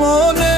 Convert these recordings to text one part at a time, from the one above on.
মনে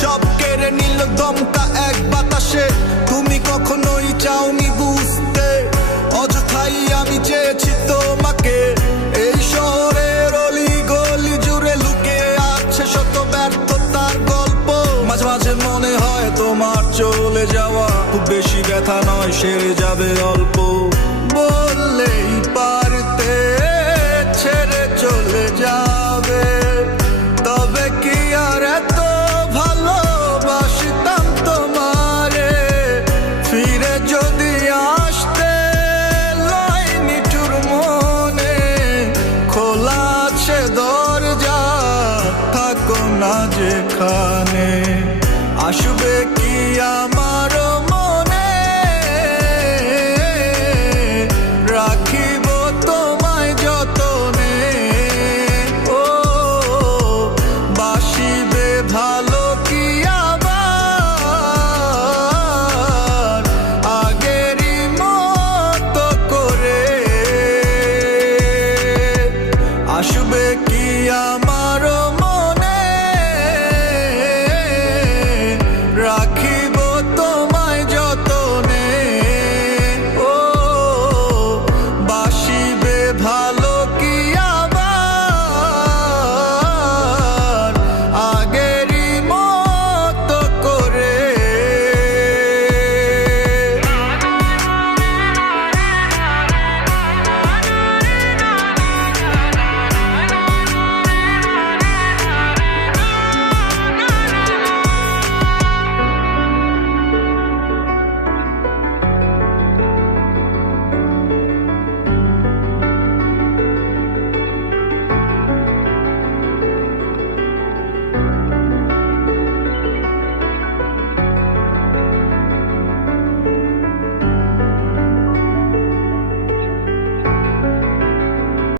সব কেড়ে নিল দমকা এক বাতাসে। তুমি কখনোই চাওনি বুঝতে, অযথাই আমি চেয়েছি তোমাকে। এই শহরের অলি গলি জুড়ে লুকিয়ে আছে শত ব্যর্থতার গল্প। মাঝে মাঝে মনে হয় তোমার চলে যাওয়া, খুব বেশি ব্যথা নয়, সেরে যাবে অল্প। বললেই এখানে আসবে কি আমার মনে? রাখিব তোমায় যতনে। ও, বাসিবে ভালো কি আবার? আগেরই মতো করে। আসবে কি